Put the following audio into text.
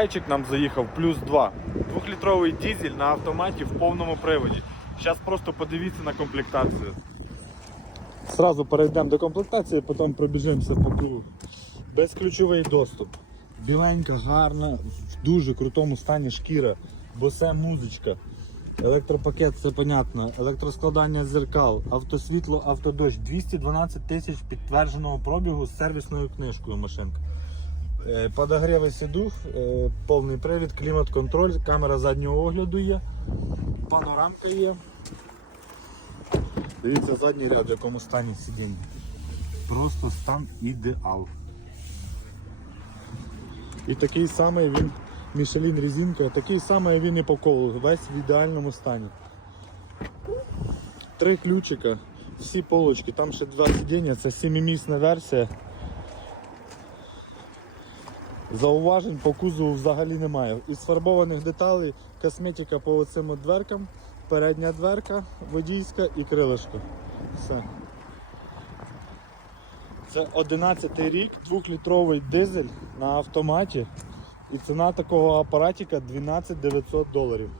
Хайчик нам заїхав плюс 2. Двохлітровий дізель на автоматі в повному приводі. Зараз просто подивіться на комплектацію. Сразу перейдемо до комплектації, потім пробіжимося по кругу. Безключовий доступ. Біленька, гарна, в дуже крутому стані шкіра, босе музичка. Електропакет, це понятно. Електроскладання зеркал, автосвітло, автодощ. 212 тисяч підтвердженого пробігу з сервісною книжкою машинка. Е, Подогріви сідух, е, повний привід, клімат-контроль, камера заднього огляду є, панорамка є. Дивіться задній ряд, в якому стані сидіння. Просто стан ідеал. І такий самий він, Мішелін резинка, такий самий він і по колу, весь в ідеальному стані. Три ключика, всі полочки, там ще два сидіння, це сімимісна версія. Зауважень по кузову взагалі немає. Із фарбованих деталей косметика по оцим дверкам, передня дверка, водійська і крилишко. Все. Це 11 рік, 2-літровий дизель на автоматі. І ціна такого апаратика 12 900 доларів.